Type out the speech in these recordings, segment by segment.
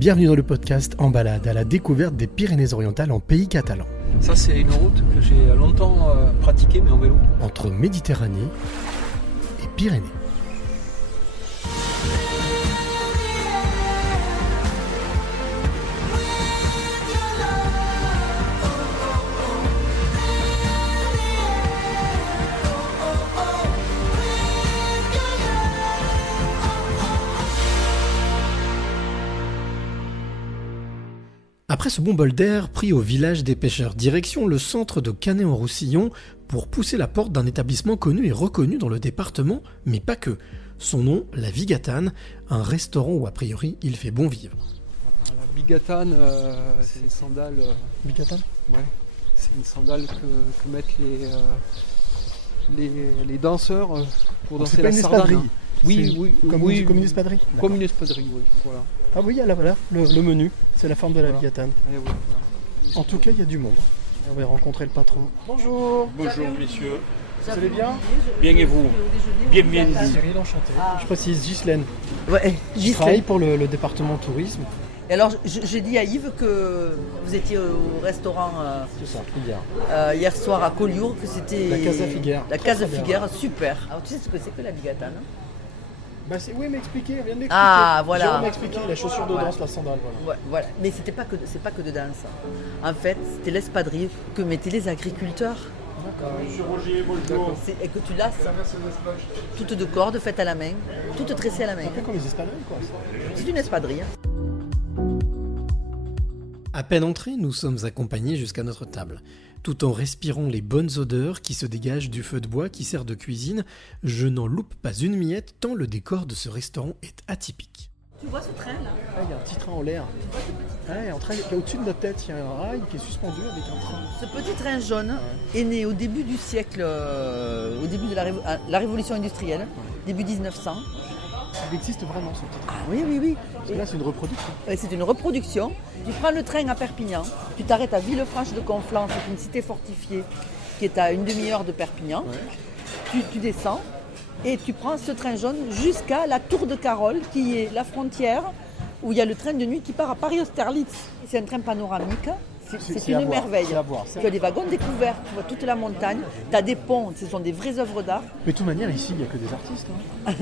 Bienvenue dans le podcast En balade à la découverte des Pyrénées-Orientales en pays catalan. Ça, c'est une route que j'ai longtemps pratiquée, mais en vélo. Entre Méditerranée et Pyrénées. Après ce bon bol d'air, pris au village des pêcheurs, direction le centre de Canet-en-Roussillon pour pousser la porte d'un établissement connu et reconnu dans le département, mais pas que. Son nom, la Vigatane, un restaurant où a priori il fait bon vivre. La Vigatane, c'est une sandale. Vigatane ? Ouais, c'est une sandale que mettent les danseurs pour danser la sardane. Oui, comme une espadrille. Comme une espadrille, oui, voilà. Ah oui, il y a là, voilà, le menu, c'est la forme de la Vigatane. Et oui, voilà. En tout cas, il y a du monde. On va rencontrer le patron. Bonjour. Bonjour messieurs. Vous allez bien ? Bien et vous ? Bien dit. Cyril, enchanté. Je précise Ghislaine. Ouais, Je travaille pour le département tourisme. Et alors, j'ai dit à Yves que vous étiez au restaurant C'est ça, hier. hier soir à Collioure, que c'était... La Casa Figuère. La Casa Très bien. Figuère, super. Alors, tu sais ce que c'est que la Vigatane ? Oui, m'expliquer, elle vient de m'expliquer. Ah, voilà. Jérôme m'a expliqué, la chaussure de danse, la sandale, voilà. Ouais, voilà. Mais c'est pas que de danse. En fait, c'était l'espadrille que mettaient les agriculteurs. Monsieur Roger, bonjour. Et que tu lasses, toutes de cordes faites à la main, toutes tressées à la main. Un peu comme les espadrilles, quoi. C'est une espadrille. À peine entrés, nous sommes accompagnés jusqu'à notre table. Tout en respirant les bonnes odeurs qui se dégagent du feu de bois qui sert de cuisine, je n'en loupe pas une miette tant le décor de ce restaurant est atypique. Tu vois ce train là ? Ah, il y a un petit train en l'air. Ouais, au-dessus de notre tête, il y a un rail qui est suspendu avec un train. Ce petit train jaune est né au début du siècle, au début de la révolution industrielle, début 1900. Il existe vraiment ce petit train. Ah oui. Parce que là, c'est une reproduction. C'est une reproduction. Tu prends le train à Perpignan, tu t'arrêtes à Villefranche de Conflans, c'est une cité fortifiée qui est à une demi-heure de Perpignan. Ouais. Tu descends et tu prends ce train jaune jusqu'à la Tour de Carole, qui est la frontière où il y a le train de nuit qui part à Paris-Austerlitz. C'est un train panoramique. C'est une merveille. Tu as des wagons découverts, tu vois toute la montagne, tu as des ponts, ce sont des vraies œuvres d'art. Mais de toute manière, ici, il n'y a que des artistes. Hein.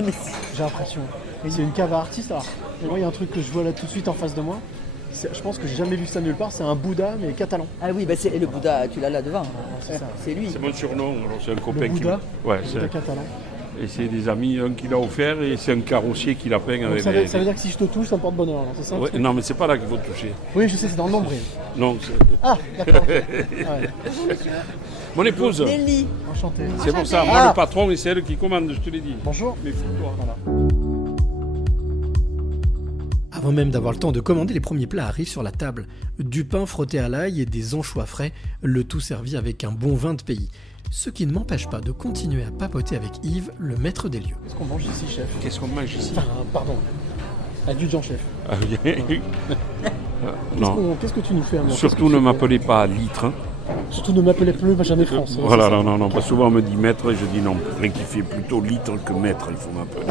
J'ai l'impression. C'est une cave à artistes. Alors, moi, il y a un truc que je vois là tout de suite en face de moi. Je pense que j'ai jamais vu ça nulle part. C'est un Bouddha, mais catalan. Ah oui, c'est le Bouddha, tu l'as là devant. C'est lui. C'est mon surnom, alors c'est un copain le Bouddha, Ouais, le Bouddha catalan. Et c'est des amis, un qui l'a offert et c'est un carrossier qui l'a peint avec ça veut dire que si je te touche, ça me porte bonheur, c'est ça? Ouais, non, mais c'est pas là qu'il faut toucher. Oui, je sais, c'est dans le nombril. Non, Ah, d'accord. Ouais. Mon épouse. Nelly. Enchanté. C'est pour ça, moi le patron et c'est elle qui commande, je te l'ai dit. Bonjour. Mais fous-toi. Voilà. Avant même d'avoir le temps de commander, les premiers plats arrivent sur la table. Du pain frotté à l'ail et des anchois frais, le tout servi avec un bon vin de pays. Ce qui ne m'empêche pas de continuer à papoter avec Yves, le maître des lieux. Qu'est-ce qu'on mange ici, chef? Qu'est-ce qu'on mange ici? Pardon. Adjudant-chef. Ah, oui. Non. Qu'est-ce que tu nous fais? Surtout ne m'appelez pas litre. Hein. Surtout ne m'appelez plus Benjamin France. Voilà, non. Pas souvent on me dit maître et je dis non. Rectifiez plutôt litre que maître, il faut m'appeler.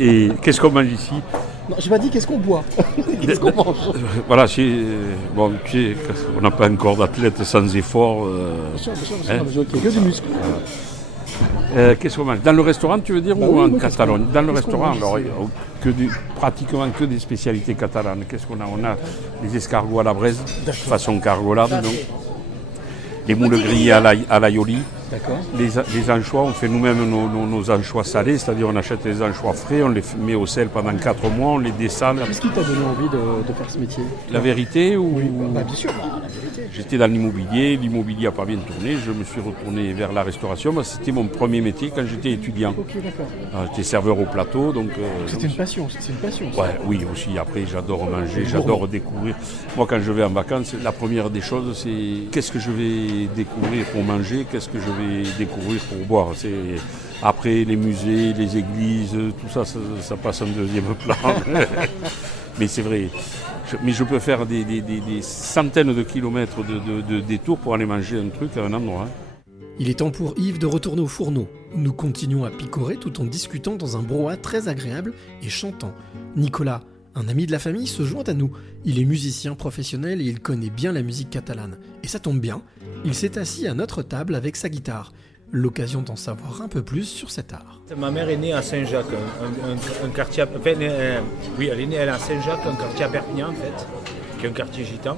Et qu'est-ce qu'on mange ici? Non, j'ai pas dit qu'est-ce qu'on boit. Qu'est-ce qu'on mange? Voilà, bon, on n'a pas encore d'athlète sans effort. Bien sûr, que du muscle. Qu'est-ce qu'on mange? Dans le restaurant, tu veux dire, ou en Catalogne? Dans le restaurant, alors, pratiquement que des spécialités catalanes. Qu'est-ce qu'on a? On a les escargots à la braise, façon cargolade, donc. Les moules grillées à l'aïoli. D'accord. Les anchois, on fait nous-mêmes nos anchois salés, c'est-à-dire on achète les anchois frais, on les met au sel pendant 4 mois, on les dessale. Qu'est-ce qui t'a donné envie de faire ce métier? La vérité ou... Bien sûr, la vérité. J'étais dans l'immobilier n'a pas bien tourné, je me suis retourné vers la restauration, c'était mon premier métier quand j'étais étudiant. Ok, d'accord. J'étais serveur au plateau, donc... C'était une passion, Ouais, oui, aussi, après j'adore manger, j'adore découvrir. Moi quand je vais en vacances, la première des choses c'est qu'est-ce que je vais découvrir pour manger, qu'est-ce que je vais découvrir pour boire. Après les musées, les églises, tout ça, ça passe en deuxième plan. Mais c'est vrai. Mais je peux faire des centaines de kilomètres de détours pour aller manger un truc à un endroit. Il est temps pour Yves de retourner au fourneau. Nous continuons à picorer tout en discutant dans un brouhaha très agréable et chantant. Nicolas, Un ami de la famille se joint à nous. Il est musicien professionnel et il connaît bien la musique catalane. Et ça tombe bien, il s'est assis à notre table avec sa guitare. L'occasion d'en savoir un peu plus sur cet art. Ma mère est née à Saint-Jacques, un quartier. Enfin, oui, elle est née à Saint-Jacques, un quartier à Perpignan en fait, qui est un quartier gitan.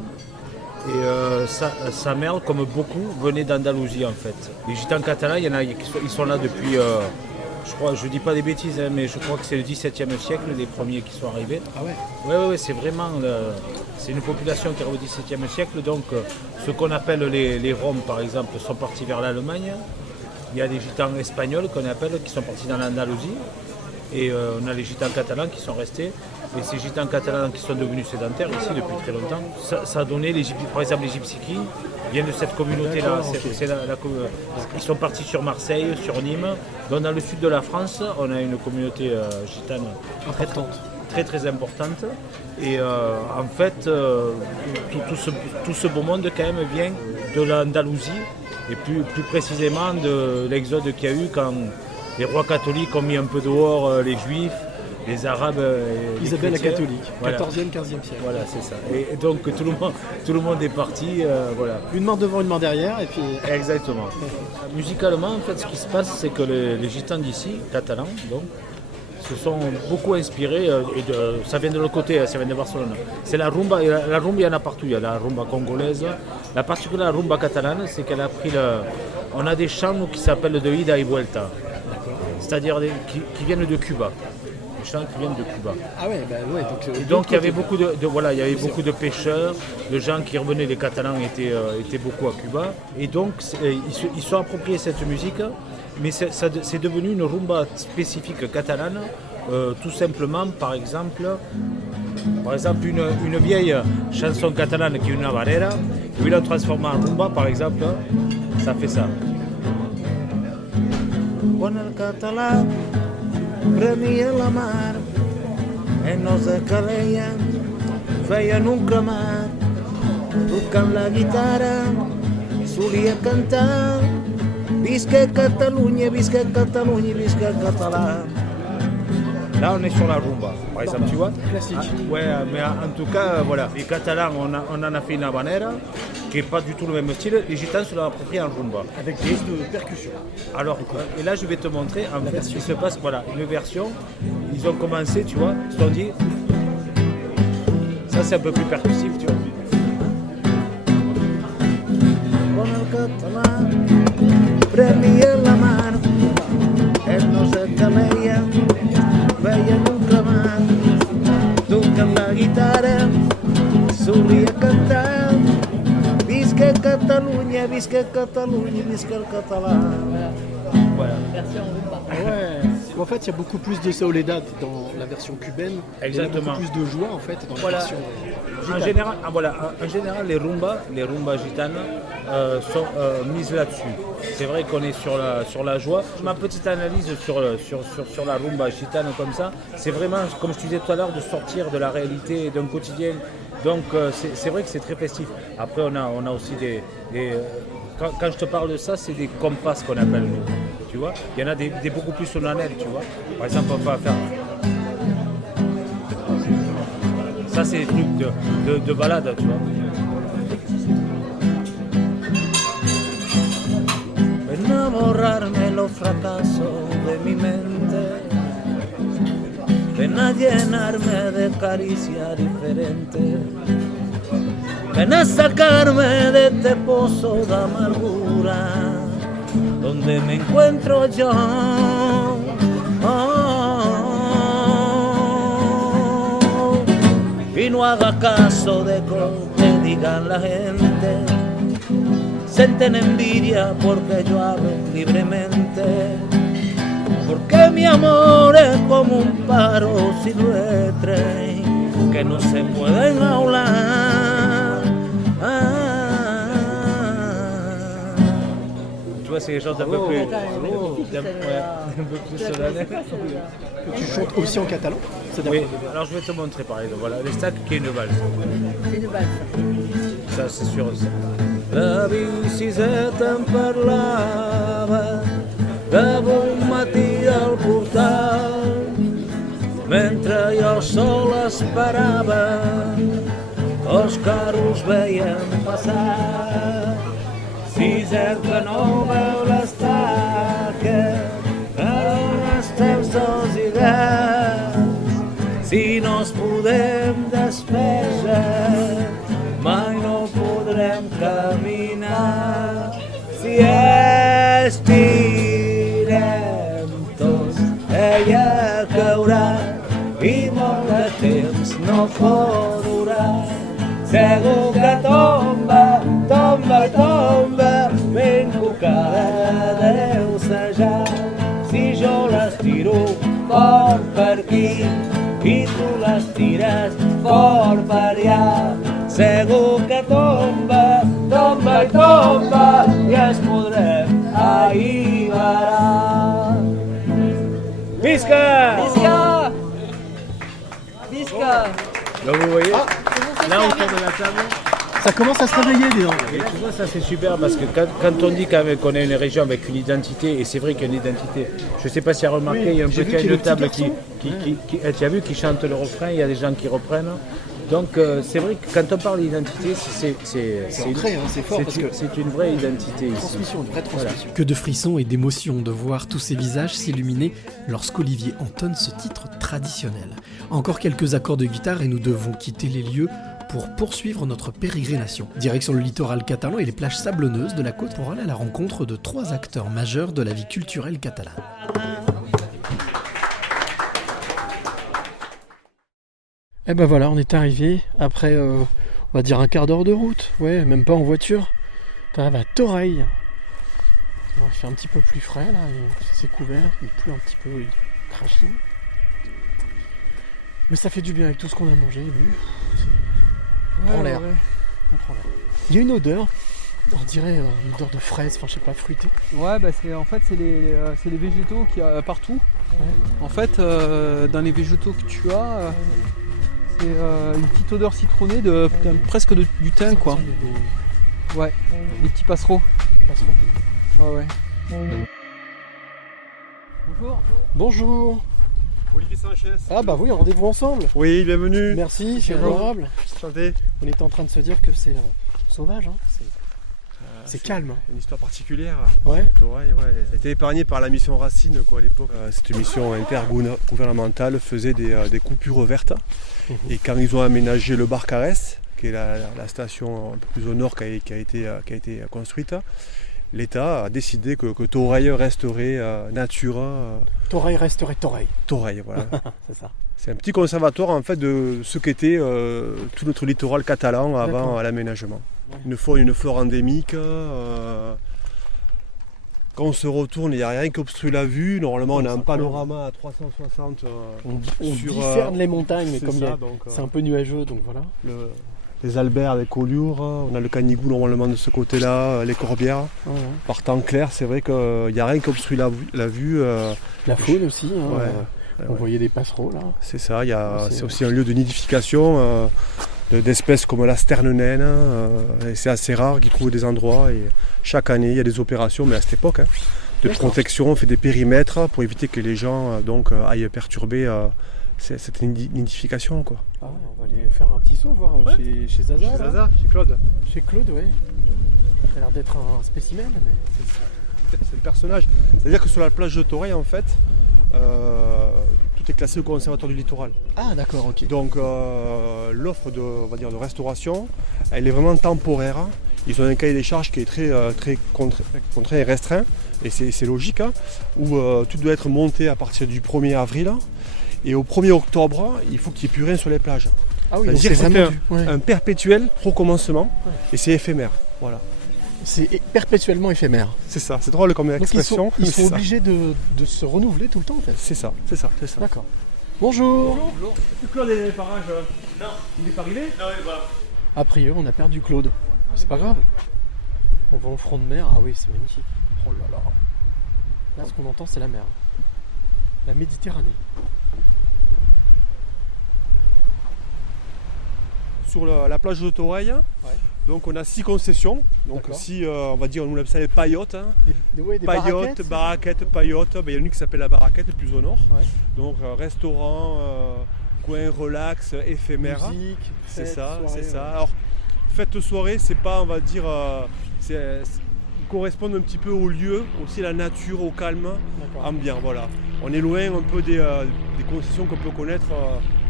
Et sa mère, comme beaucoup, venait d'Andalousie en fait. Les gitans catalans, il y en a, ils sont là depuis, je crois, je dis pas des bêtises, hein, mais je crois que c'est le XVIIe siècle, les premiers qui sont arrivés. Ah ouais. Ouais, c'est vraiment, c'est une population qui est au XVIIe siècle, donc ce qu'on appelle les Roms par exemple sont partis vers l'Allemagne. Il y a des gitans espagnols qu'on appelle qui sont partis dans l'Andalousie. Et on a les gitans catalans qui sont restés. Et ces gitans catalans qui sont devenus sédentaires ici depuis très longtemps, ça a donné, par exemple les Gypsy Kings viennent de cette communauté-là. Ils sont partis sur Marseille, sur Nîmes. Donc dans le sud de la France, on a une communauté gitane Importante. très très importante. Et en fait, tout ce beau monde quand même vient de l'Andalousie. Et plus précisément de l'exode qu'il y a eu quand les rois catholiques ont mis un peu dehors les juifs, les arabes et Isabelle la chrétiens. catholique, Voilà. 14e, 15e siècle. Voilà, c'est ça. Et donc tout le monde est parti, voilà. Une main devant, une main derrière, et puis... Exactement. Musicalement, en fait, ce qui se passe, c'est que les gitans d'ici, catalans, donc, se sont beaucoup inspirés, ça vient de l'autre côté, ça vient de Barcelone. C'est la rumba, et la rumba il y en a partout, il y a la rumba congolaise. La particularité de la rumba catalane, c'est qu'elle a pris on a des chants qui s'appellent de ida y vuelta, c'est-à-dire qui viennent de Cuba. Des chants qui viennent de Cuba. Ah ouais, Donc il y avait beaucoup il y avait beaucoup de pêcheurs, de gens qui revenaient, les Catalans étaient beaucoup à Cuba. Et donc ils sont appropriés cette musique, mais c'est devenu une rumba spécifique catalane, tout simplement, par exemple une vieille chanson catalane qui est une navarrera, et puis l'ont transformée en rumba, par exemple, ça fait ça. Con el català prenia la mar i no se caleien, feien un cremat, tocant la guitarra, solia cantar, visca Catalunya, visca Catalunya, visca el català. Là, on est sur la rumba, par exemple, tu vois. Classique. Ouais, mais en tout cas, voilà. Les Catalans, on en a fait une habanera, qui n'est pas du tout le même style. Les Gitans se l'ont approprié en rumba. Avec plus de percussions. Alors, et là, je vais te montrer, en fait, ce qui se passe, voilà, une version. Ils ont commencé, tu vois, ils se sont dit, ça c'est un peu plus percussif, tu vois. Con el català, prenia la mar, ell no se caleia, veien un cremat, tocant la guitarra, solia cantar, visca Catalunya, visca Catalunya, visca el català. Voilà. Version rumba. Ouais. En fait, il y a beaucoup plus de soledad dans la version cubaine. Exactement. Il y a beaucoup plus de joie en fait dans la Voilà. version En général, les rumbas gitanes sont mises là-dessus. C'est vrai qu'on est sur la joie. Ma petite analyse sur la rumba gitane comme ça, c'est vraiment, comme je te disais tout à l'heure, de sortir de la réalité d'un quotidien. Donc c'est vrai que c'est très festif. Après, on a aussi quand je te parle de ça, c'est des compas qu'on appelle nous. Tu vois, il y en a des beaucoup plus solennels, tu vois. Par exemple, on va faire. Ça, c'est des trucs de balade, tu vois. Ven a borrarme los fracasos de mi mente. Ven a llenarme de caricias diferentes. Ven a sacarme de este pozo de amargura donde me encuentro yo. Y no haga caso de lo que digan la gente. Sienten envidia porque yo hablo libremente. Porque mi amor es como un pájaro silvestre que no se pueden hablar. Tu vois, c'est les choses d'un peu plus, un peu plus solennel. Tu chantes aussi en catalan. Oui, alors je vais te montrer par exemple. Voilà, les stacks qui est une valse. C'est une valse. Ça, c'est sûr. La bicicleta em parlava de bon matí al portal mentre jo sol esperava que els carros veien passar. Si cerca no veu l'estaca, que estem sols i gats. Si no es podem despejar, mai no podrem caminar. Si estirem tots, ella caurà i molt de temps no pot durar. Segur que tomba, tomba, tomba, ben cucada deu sejar. Si jo l'estiro fort per aquí i tu l'estires fort per allà, segur que tomba, tomba i tomba i es podrem alliberar. Visca! Visca! Visca! Donc vous voyez, là autour de la table, Ça commence à se réveiller, dis donc. et tu vois ça c'est super parce que quand on dit quand même qu'on est une région avec une identité, et c'est vrai qu'il y a une identité, je ne sais pas si tu as remarqué, Oui, il y a un j'ai vu petit qu'il y a à le une table petit tu as vu qui chante le refrain, il y a des gens qui reprennent. Donc c'est vrai que quand on parle d'identité, c'est ancré, hein, c'est fort, parce que c'est une vraie identité ici. Transmission, une vraie transmission. Que de frissons et d'émotions de voir tous ces visages s'illuminer lorsqu'Olivier entonne ce titre traditionnel. Encore quelques accords de guitare et nous devons quitter les lieux pour poursuivre notre pérégrination. Direction le littoral catalan et les plages sablonneuses de la côte pour aller à la rencontre de 3 acteurs majeurs de la vie culturelle catalane. Et ben voilà, on est arrivé après, on va dire un quart d'heure de route, ouais, même pas en voiture. On arrive à Toreil. Il fait un petit peu plus frais là, c'est couvert, il pleut un petit peu, il crachine. Mais ça fait du bien avec tout ce qu'on a mangé, bu. On prend l'air. On prend l'air. Il y a une odeur, on dirait une odeur de fraise, enfin je sais pas, fruitée. Ouais, bah c'est les végétaux qu'il y a partout. Ouais. En fait, dans les végétaux que tu as, c'est une petite odeur citronnée presque du thym, quoi. Ouais, des petits passereaux. Ouais. Bonjour. Bonjour. Olivier Sanchez. Ah bah oui, rendez-vous ensemble. Oui, bienvenue. Merci, c'est Bonjour. adorable. Enchanté. On était en train de se dire que c'est sauvage, hein. C'est calme. Hein. Une histoire particulière. Ouais. Toreil, ouais. Elle a été épargnée par la mission Racine quoi, à l'époque. Cette mission intergouvernementale faisait des coupures vertes. Et quand ils ont aménagé le Barcarès, qui est la station un peu plus au nord qui a été construite, l'État a décidé que Toreil resterait Natura. Toreil resterait Toreil. Toreil, voilà. C'est ça. C'est un petit conservatoire en fait de ce qu'était tout notre littoral catalan avant D'accord. l'aménagement. Ouais. Une flore endémique. Quand on se retourne, il n'y a rien qui obstrue la vue. Normalement, on a un panorama à 360 On sur, diffère les montagnes, mais c'est comme ça, il y a- donc, c'est un peu nuageux, donc voilà. les Alberts, les Collioures, on a le Canigou normalement de ce côté-là, les Corbières. Ouais, ouais. Par temps clair, c'est vrai qu'il n'y a rien qui obstrue la vue. La faune aussi, hein, Ouais. on voyait des passereaux là. C'est ça, C'est- c'est aussi un lieu de nidification d'espèces comme la sterne naine. Et c'est assez rare qu'ils trouvent des endroits. Et chaque année, il y a des opérations, mais à cette époque, de D'accord. protection. On fait des périmètres pour éviter que les gens aillent perturber cette nidification. Quoi. Ah ouais, on va aller faire un petit saut, voir Ouais. chez Zaza. Chez là. Zaza, chez Claude. Chez Claude, ouais. Ça a l'air d'être un spécimen, mais... C'est le personnage. C'est-à-dire que sur la plage de Toreil, en fait, tout est classé au conservatoire du littoral. Ah d'accord, ok. Donc l'offre de restauration, elle est vraiment temporaire. Ils ont un cahier des charges qui est très contraint et restreint, et c'est logique, hein, où tout doit être monté à partir du 1er avril, et au 1er octobre, il faut qu'il n'y ait plus rien sur les plages. Ah oui, donc C'est-à-dire c'est que vraiment c'est du... ouais. un perpétuel recommencement, Ouais. et c'est éphémère. Voilà. C'est perpétuellement éphémère. C'est ça, c'est drôle comme Donc expression. ils mais sont c'est ça. obligés de se renouveler tout le temps en fait. C'est ça. D'accord. Bonjour. Claude est parages. Non. Il n'est pas arrivé? Non, voilà. A priori, on a perdu Claude. C'est pas grave. On va au front de mer. Ah oui, c'est magnifique. Oh là là. Là, ce qu'on entend, c'est la mer. La Méditerranée. Sur la plage de Toreil, Donc on a 6 concessions, donc D'accord. 6, on va dire, nous on appelle ça les paillotes. Hein. Des Paillotes, baraquettes, paillotes. Il y en a une qui s'appelle la baraquette, plus au nord. Ouais. Donc restaurant, coin relax, éphémère. Musique, C'est fête, ça, soirée, c'est ça. ouais. Alors, fête soirée, c'est pas, on va dire, ils correspondent un petit peu au lieu, aussi à la nature, au calme D'accord. ambiant. Voilà. On est loin un peu des concessions qu'on peut connaître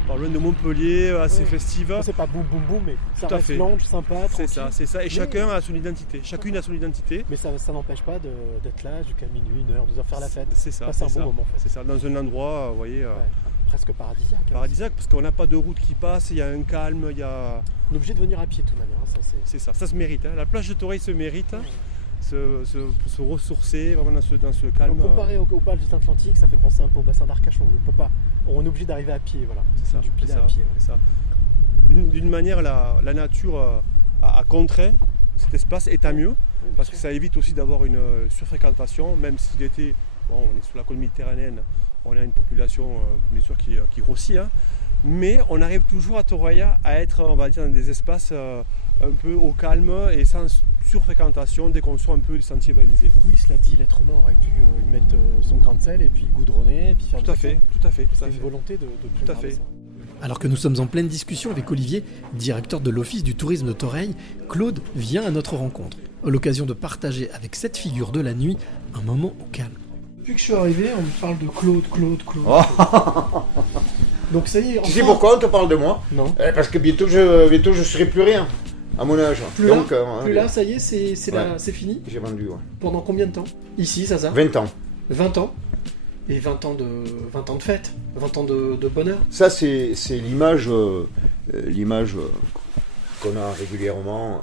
par loin de Montpellier, assez Ouais. festives. C'est pas boum boum boum, mais ça Tout à reste fait. lounge, sympa, C'est tranquille. ça, c'est ça. Et Mais- chacun a son identité. Chacune a son identité. Mais ça n'empêche pas d'être là jusqu'à minuit, 1h, 2h, faire la fête. C'est ça. Passer un c'est bon ça. moment, en fait. C'est ça. Dans un endroit, vous voyez, Ouais, presque paradisiaque. hein. paradisiaque, parce qu'on n'a pas de route qui passe, il y a un calme, il y a. On est obligé de venir à pied de toute manière. hein, ça, C'est ça, ça se mérite. Hein. La plage de Toreil se mérite. Se ressourcer vraiment dans ce calme. Donc, comparé au plage de l'Atlantique, ça fait penser un peu au bassin d'Arcachon. On est obligé d'arriver à pied, voilà. C'est ça, Du c'est pied ça, à pied. ouais. c'est ça. D'une manière, la nature a contraint cet espace est à mieux, Oui, parce que bien sûr. ça évite aussi d'avoir une surfréquentation, même si l'été, bon, on est sous la côte méditerranéenne, on a une population bien sûr qui grossit, hein, mais on arrive toujours à Torreilla à être, on va dire, dans des espaces un peu au calme et sans surfréquentation dès qu'on sort un peu du sentier balisé. Oui, cela dit, l'être humain aurait pu y mettre son grain de sel et puis goudronner et puis faire Tout à fait, tout à fait, tout à C'est une fait. volonté de Tout à préserver fait. ça. Alors que nous sommes en pleine discussion avec Olivier, directeur de l'Office du tourisme de Toreil, Claude vient à notre rencontre, à l'occasion de partager avec cette figure de la nuit un moment au calme. Depuis que je suis arrivé, on me parle de Claude. Donc ça y est, Tu sais pourquoi on te parle de moi? Non. Parce que bientôt je serai plus rien à mon âge. Plus Donc, là, ça y est, c'est Ouais. c'est fini. j'ai vendu Pendant combien de temps? Ici, ça 20 ans. 20 ans. Et 20 ans de fête, 20 ans de bonheur. Ça, c'est l'image qu'on a régulièrement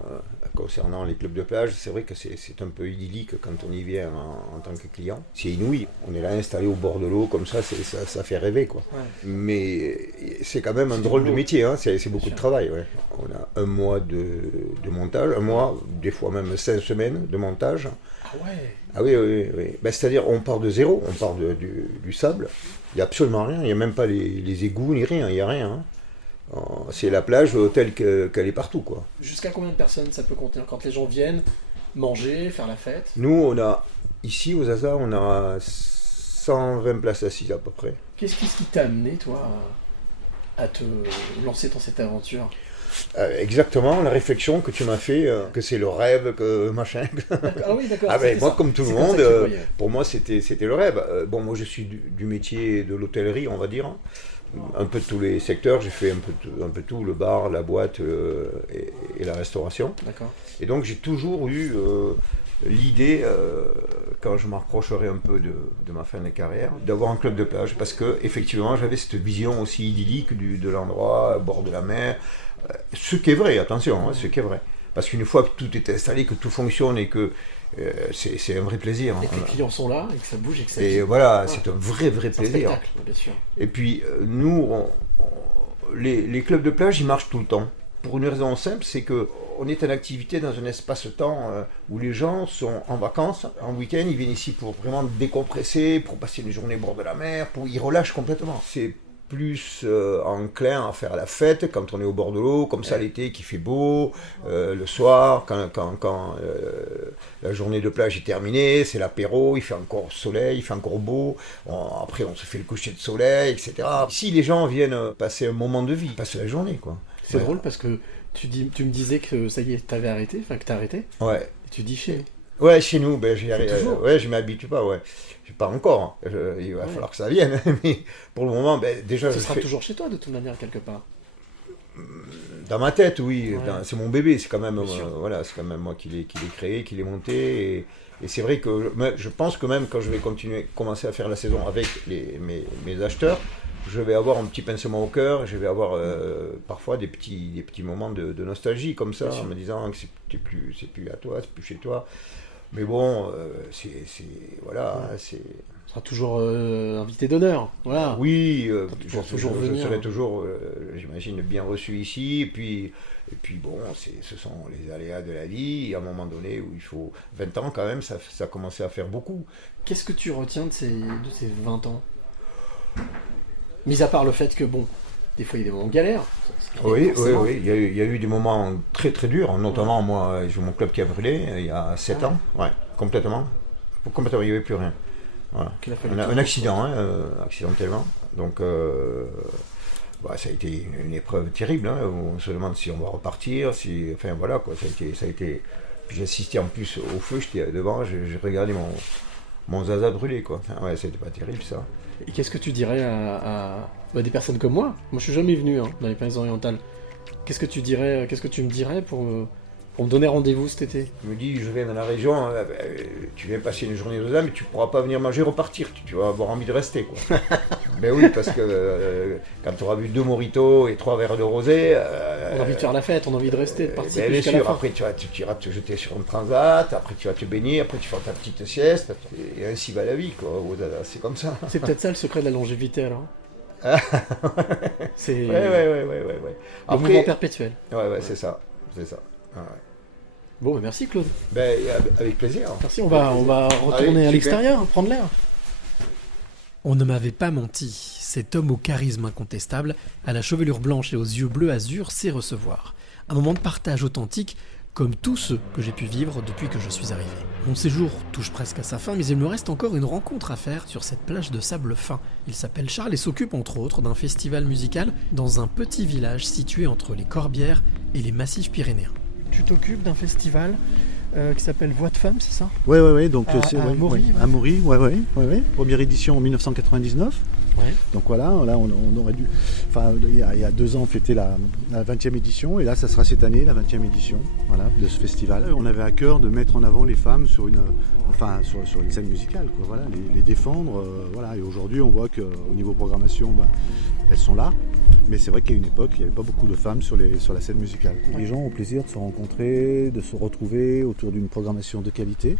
concernant les clubs de plage. C'est vrai que c'est un peu idyllique quand on y vient en tant que client. C'est inouï. On est là installé au bord de l'eau, comme ça, ça fait rêver, quoi. Ouais. Mais c'est quand même un C'est drôle du de boulot. métier, hein. C'est beaucoup de sûr. travail. Ouais. On a un mois de montage, un mois, des fois même 5 semaines de montage. Ah ouais. Ah oui, oui, oui. Ben, c'est-à-dire, on part de zéro, on part du sable. Il n'y a absolument rien, il n'y a même pas les égouts ni rien, il n'y a rien. Hein. C'est la plage telle qu'elle est partout, quoi. Jusqu'à combien de personnes ça peut contenir quand les gens viennent manger, faire la fête? Nous, on a, ici, aux Zaza, on a 120 places assises à peu près. Qu'est-ce qui t'a amené, toi, à te lancer dans cette aventure? Exactement, la réflexion que tu m'as fait, que c'est le rêve, que machin. Ah oui, d'accord. Ah ben, c'était moi, ça. comme tout le C'est comme ça monde, que tu voyais. pour moi, c'était le rêve. Bon, moi, je suis du métier de l'hôtellerie, on va dire. Un peu de tous les secteurs, j'ai fait un peu tout, le bar, la boîte et la restauration. D'accord. Et donc, j'ai toujours eu l'idée, quand je m'approcherai un peu de ma fin de carrière, d'avoir un club de plage. Parce que effectivement, j'avais cette vision aussi idyllique de l'endroit, au bord de la mer. Ce qui est vrai, attention, hein, ce qui est vrai. Parce qu'une fois que tout est installé, que tout fonctionne et que c'est un vrai plaisir. Et que les clients sont là, et que ça bouge, et que ça Et vit. voilà, Ouais. c'est un vrai C'est un plaisir. spectacle, bien sûr. Et puis, nous, les clubs de plage, ils marchent tout le temps. Pour une raison simple, c'est que on est en activité dans un espace-temps où les gens sont en vacances, en week-end, ils viennent ici pour vraiment décompresser, pour passer une journée au bord de la mer, ils relâchent complètement. C'est plus enclin à faire la fête quand on est au bord de l'eau, comme ça l'été qui fait beau, le soir, quand la journée de plage est terminée, c'est l'apéro, il fait encore soleil, il fait encore beau, après on se fait le coucher de soleil, etc. Si les gens viennent passer un moment de vie, ils passent la journée, quoi. C'est Ouais. drôle parce que tu me disais que ça y est, t'avais arrêté, enfin que t'as arrêté, Ouais. et tu dis chez. Ouais, chez nous, ben, toujours. ouais, je m'habitue pas, ouais. Pas encore, hein. Il va falloir que ça vienne, mais pour le moment, ben, déjà, Ce je sera fais- toujours chez toi de toute manière quelque part. dans ma tête, oui, Ouais. c'est mon bébé, c'est quand même, Bien sûr. voilà, c'est quand même moi qui l'ai créé, qui l'ai monté, et c'est vrai que je pense que même quand je vais commencer à faire la saison avec mes acheteurs, je vais avoir un petit pincement au cœur, je vais avoir parfois des petits moments de nostalgie comme ça, Bien sûr. en me disant que c'est plus à toi, c'est plus chez toi. Mais bon, voilà, Ouais. c'est... Tu seras toujours invité d'honneur, voilà. Oui, Tu je pourras toujours je venir. serai toujours, j'imagine, bien reçu ici. Et puis bon, ce sont les aléas de la vie. À un moment donné où il faut 20 ans quand même, ça a commencé à faire beaucoup. Qu'est-ce que tu retiens de ces 20 ans? Mis à part le fait que, bon, Des fois, il y a des moments galères. Oui. Il y a eu des moments très très durs, notamment moi, j'ai mon club qui a brûlé il y a 7 ans, complètement. Complètement, il n'y avait plus rien. Voilà. Un accident, accidentellement. Donc, ça a été une épreuve terrible. On se demande si on va repartir, enfin voilà quoi. Ça a été. Puis j'ai assisté en plus au feu, j'étais devant, j'ai regardé mon zaza brûler quoi. Enfin, c'était pas terrible ça. Et qu'est-ce que tu dirais à des personnes comme moi? Moi, je suis jamais venu dans les Pyrénées-Orientales. Qu'est-ce que tu me dirais pour me donner rendez-vous cet été? Je me dis, je viens dans la région, tu viens passer une journée là, mais tu pourras pas venir manger, repartir. Tu vas avoir envie de rester, quoi. Ben oui, parce que quand tu auras bu 2 mojitos et 3 verres de rosé... on a envie de faire la fête, on a envie de rester, de participer bien jusqu'à sûr, la fin. après tu iras te jeter sur une transat, après tu vas te baigner, après tu fais ta petite sieste, et ainsi va la vie, quoi. C'est comme ça. C'est peut-être ça le secret de la longévité, alors. C'est le mouvement perpétuel. Ouais, c'est ça. Ouais. Bon, merci Claude. Avec plaisir. Merci, on va retourner à l'extérieur, prendre l'air. On ne m'avait pas menti, cet homme au charisme incontestable, à la chevelure blanche et aux yeux bleu azur, sait recevoir. Un moment de partage authentique, comme tous ceux que j'ai pu vivre depuis que je suis arrivé. Mon séjour touche presque à sa fin, mais il me reste encore une rencontre à faire sur cette plage de sable fin. Il s'appelle Charles et s'occupe entre autres d'un festival musical dans un petit village situé entre les Corbières et les massifs pyrénéens. Tu t'occupes d'un festival qui s'appelle Voix de Femmes, c'est ça? Ouais, donc c'est à Maury, à Maury, ouais. Première édition en 1999. Ouais. Donc voilà, là on aurait dû, il y a 2 ans on fêtait la 20e édition et là ça sera cette année la 20e édition de ce festival. On avait à cœur de mettre en avant les femmes sur une scène musicale, quoi, voilà, les défendre, et aujourd'hui on voit qu'au niveau programmation elles sont là, mais c'est vrai qu'à une époque il n'y avait pas beaucoup de femmes sur la scène musicale. Les gens ont plaisir de se rencontrer, de se retrouver autour d'une programmation de qualité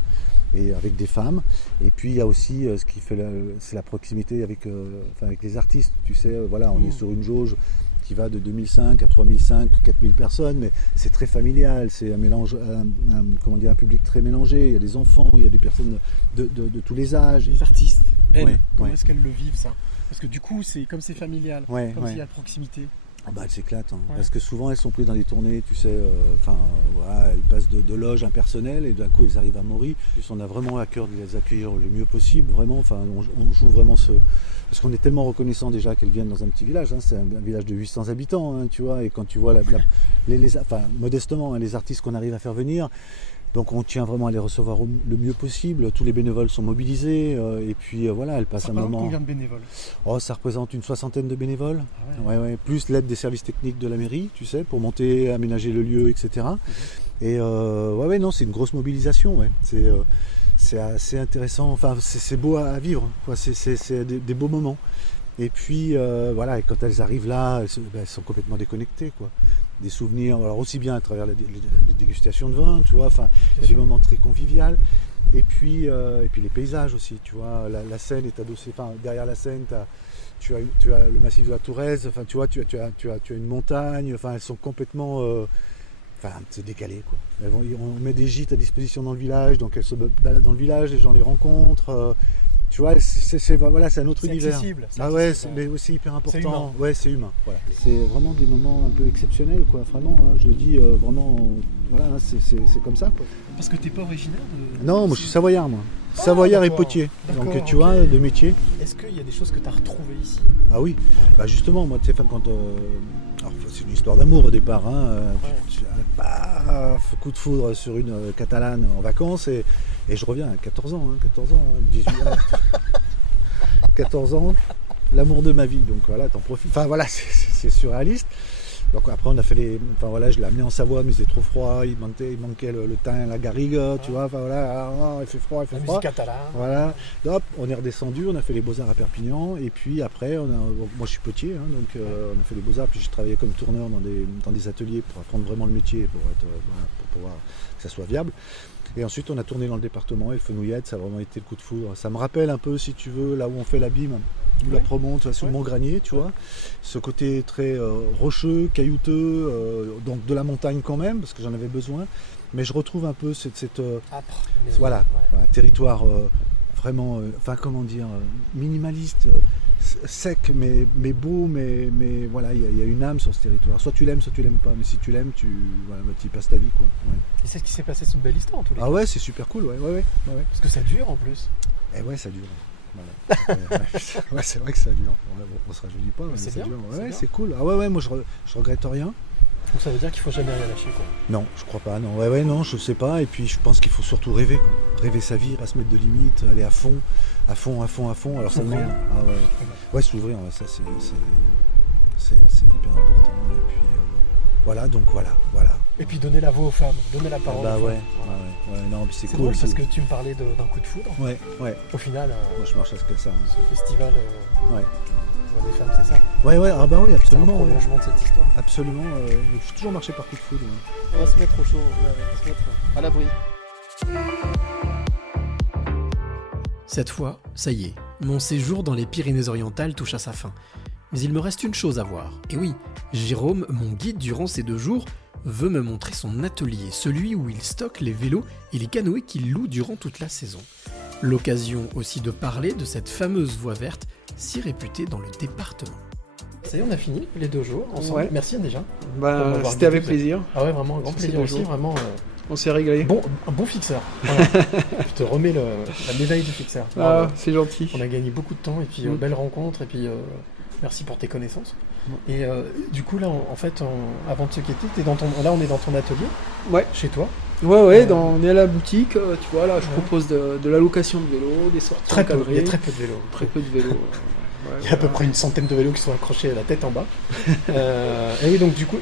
et avec des femmes. Et puis il y a aussi ce qui fait c'est la proximité avec les artistes. Tu sais, on est sur une jauge qui va de 2005 à 3005, 4000 personnes, mais c'est très familial, c'est un mélange, un public très mélangé. Il y a des enfants, il y a des personnes de tous les âges. Les artistes, comment est-ce qu'elles le vivent ça? Parce que du coup, c'est familial, s'il y a de proximité. Elles s'éclatent, parce que souvent elles sont prises dans des tournées, tu sais, elles passent de loge impersonnelle et d'un coup elles arrivent à Maury. Plus on a vraiment à cœur de les accueillir le mieux possible, vraiment, on joue vraiment parce qu'on est tellement reconnaissant déjà qu'elles viennent dans un petit village, c'est un village de 800 habitants, tu vois, et quand tu vois modestement les artistes qu'on arrive à faire venir, donc on tient vraiment à les recevoir le mieux possible, tous les bénévoles sont mobilisés, et puis elles passent un moment... Combien de bénévoles? Ça représente une 60aine de bénévoles, ouais. Plus l'aide des services techniques de la mairie, tu sais, pour monter, aménager le lieu, etc. Et c'est une grosse mobilisation, c'est assez intéressant, c'est beau à vivre, quoi. C'est des beaux moments. Et puis et quand elles arrivent là, elles sont complètement déconnectées, quoi. Des souvenirs, alors aussi bien à travers les dégustations de vin, tu vois, il y a des moments très conviviaux. Et puis les paysages aussi, tu vois, la Seine est adossée, derrière la Seine, tu as le massif de la Tourraise, tu vois, tu as une montagne, elles sont complètement, c'est décalé, quoi. On met des gîtes à disposition dans le village, donc elles se baladent dans le village, les gens les rencontrent. Tu vois, c'est un autre univers. Accessible, mais aussi hyper important. C'est humain. Voilà. C'est vraiment des moments un peu exceptionnels, quoi. Vraiment, je le dis, vraiment, c'est comme ça, quoi. Parce que t'es pas originaire de... Non, moi je suis savoyard, moi. Savoyard et potier. Donc tu vois, de métier. Est-ce qu'il y a des choses que tu as retrouvées ici? Ah oui, justement, moi, tu sais, quand... Alors, c'est une histoire d'amour au départ, coup de foudre sur une Catalane en vacances et je reviens à 14 ans, 18 ans. 14 ans, l'amour de ma vie, donc voilà, t'en profites. C'est surréaliste. Donc après on a fait je l'ai amené en Savoie, mais c'était trop froid, il manquait le thym, la garrigue, tu vois, il fait froid. Musique catalane. Voilà, hop, on est redescendu, on a fait les Beaux-Arts à Perpignan, et puis après, moi je suis potier, donc on a fait les Beaux-Arts, puis j'ai travaillé comme tourneur dans des ateliers pour apprendre vraiment le métier, pour pouvoir que ça soit viable. Et ensuite on a tourné dans le département, et le Fenouillette, ça a vraiment été le coup de foudre. Ça me rappelle un peu, si tu veux, là où on fait l'abîme, ou la Promonte, sous le Mont-Granier, tu vois. Ce côté très rocheux, caillouteux, donc de la montagne quand même, parce que j'en avais besoin. Mais je retrouve un peu cette un territoire vraiment, minimaliste. sec, mais beau, mais voilà, il y a une âme sur ce territoire. Soit tu l'aimes, soit tu l'aimes pas. Mais si tu l'aimes, tu y passes ta vie, quoi. Ouais. Et c'est ce qui s'est passé, c'est une belle histoire en tous les cas. Ah ouais, c'est super cool, ouais. Parce que ça dure en plus. Et ouais, ça dure. Voilà. Ouais, c'est vrai que ça dure. On se rajeunit pas, mais c'est ça bien, dure. c'est Ouais, bien. c'est cool. Ah ouais, moi je regrette rien. Donc ça veut dire qu'il faut jamais rien lâcher, quoi. Non, je crois pas. Non, non, je sais pas. Et puis je pense qu'il faut surtout rêver, quoi. Rêver sa vie, pas se mettre de limites, aller à fond. Alors ça demande. Ah ouais. Ouais, s'ouvrir, ça c'est hyper important. Et puis voilà. Et puis donner la voix aux femmes, donner la parole. Bah aux ouais, femmes. ouais. Non, mais c'est cool. Drôle parce que tu me parlais d'un coup de foudre. Ouais. Au final, Moi je marche à ce que ça. ce festival Ouais. Voix des femmes, c'est ça. Ouais, ah bah oui, C'est un absolument. prolongement de cette histoire. Absolument. Je suis toujours marché par coup de foudre. Ouais. On va se mettre au chaud, on va se mettre à l'abri. Cette fois, ça y est, mon séjour dans les Pyrénées-Orientales touche à sa fin. Mais il me reste une chose à voir. Et oui, Jérôme, mon guide durant ces 2 jours, veut me montrer son atelier, celui où il stocke les vélos et les canoës qu'il loue durant toute la saison. L'occasion aussi de parler de cette fameuse voie verte si réputée dans le département. Ça y est, on a fini les 2 jours ensemble. Ouais. Merci déjà. C'était avec plaisir. Ah ouais, vraiment, un grand Ces plaisir 2 aussi, jours. vraiment. On s'est régalé. Un bon fixeur. Voilà. Je te remets la médaille du fixeur. Ah, c'est gentil. On a gagné beaucoup de temps et puis belle rencontre et puis merci pour tes connaissances. Et du coup là, en fait, avant de se quitter, là on est dans ton atelier. Ouais. Chez toi. Ouais, on est à la boutique, tu vois, là je propose de la location de vélos, des sorties encadrées. Il y a très peu de vélos. Très peu de vélos. Il y a à peu près une centaine de vélos qui sont accrochés à la tête en bas. Et oui, donc du coup,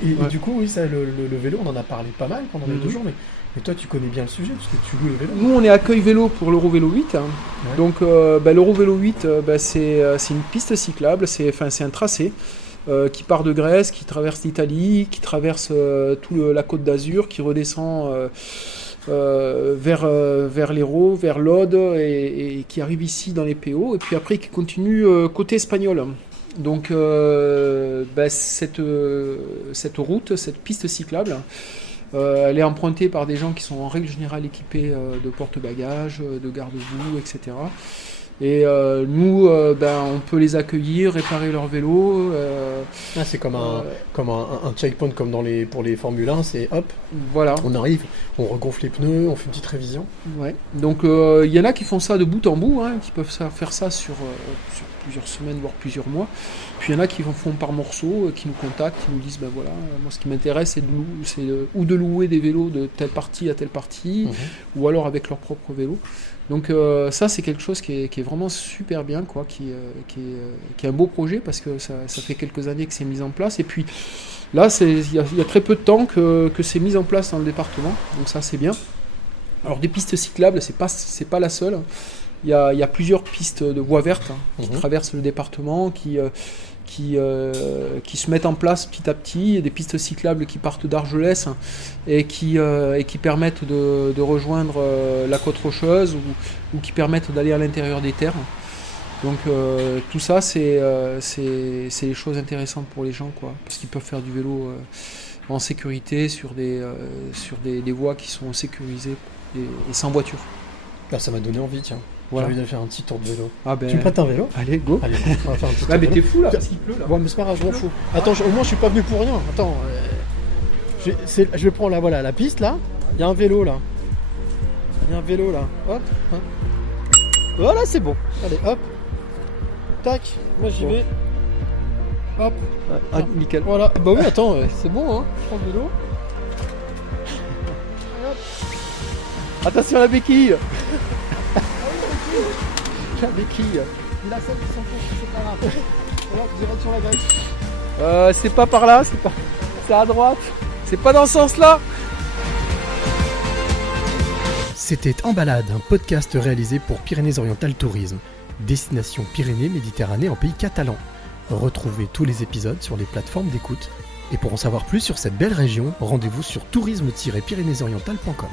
oui, ça, le vélo, on en a parlé pas mal pendant les 2 jours, mais toi tu connais bien le sujet parce que tu loues les vélos. Nous on est accueil vélo pour l'Eurovélo 8. Hein. Ouais. Donc l'Eurovélo 8, c'est une piste cyclable, c'est un tracé qui part de Grèce, qui traverse l'Italie, qui traverse la Côte d'Azur, qui redescend vers l'Hérault, vers l'Aude et qui arrive ici dans les PO et puis après qui continue côté espagnol. Donc cette route, cette piste cyclable, elle est empruntée par des gens qui sont en règle générale équipés de porte-bagages, de garde-boue, etc. Et nous, on peut les accueillir, réparer leur vélo. C'est comme un checkpoint comme pour les Formule 1, c'est hop, voilà. On arrive, on regonfle les pneus, on fait une petite révision. Ouais. Donc il y en a qui font ça de bout en bout, qui peuvent faire ça sur plusieurs semaines, voire plusieurs mois. Puis il y en a qui font par morceaux, qui nous contactent, qui nous disent moi ce qui m'intéresse c'est de louer des vélos de telle partie à telle partie, ou alors avec leur propre vélo. Donc ça c'est quelque chose qui est vraiment super bien, quoi, qui est un beau projet parce que ça fait quelques années que c'est mis en place. Et puis là il y a très peu de temps que c'est mis en place dans le département, donc ça c'est bien. Alors des pistes cyclables, c'est pas la seule. Il y a plusieurs pistes de voies vertes qui traversent le département, qui se mettent en place petit à petit. Il y a des pistes cyclables qui partent d'Argelès et qui permettent de rejoindre la côte rocheuse ou qui permettent d'aller à l'intérieur des terres. Donc tout ça, c'est des choses intéressantes pour les gens, quoi, parce qu'ils peuvent faire du vélo en sécurité sur des voies qui sont sécurisées et sans voiture. Là, ça m'a donné envie, tiens. Voilà. J'ai envie de faire un petit tour de vélo. Tu me prêtes un vélo ? Allez, go. Allez, on va faire un petit tour Ah de mais vélo. t'es fou là, parce qu'il pleut là. Ouais, mais c'est pas grave, je m'en fous. Attends, au moins je suis pas venu pour rien. Attends, je prends la piste là. Il y a un vélo là. Hop. Voilà, c'est bon. Allez, hop. Tac. Moi j'y vais. Hop. Nickel. Voilà. Bah oui, attends, c'est bon, hein. Je prends le vélo. Hop. Attention à la béquille. La béquille. Il a celle qui s'enfonce, c'est pas grave. Voilà, direction la Grèce. C'est pas par là, c'est à droite. C'est pas dans ce sens-là. C'était En Balade, un podcast réalisé pour Pyrénées-Orientales Tourisme, destination Pyrénées-Méditerranée en pays catalan. Retrouvez tous les épisodes sur les plateformes d'écoute. Et pour en savoir plus sur cette belle région, rendez-vous sur tourisme-pyrénéesorientales.com.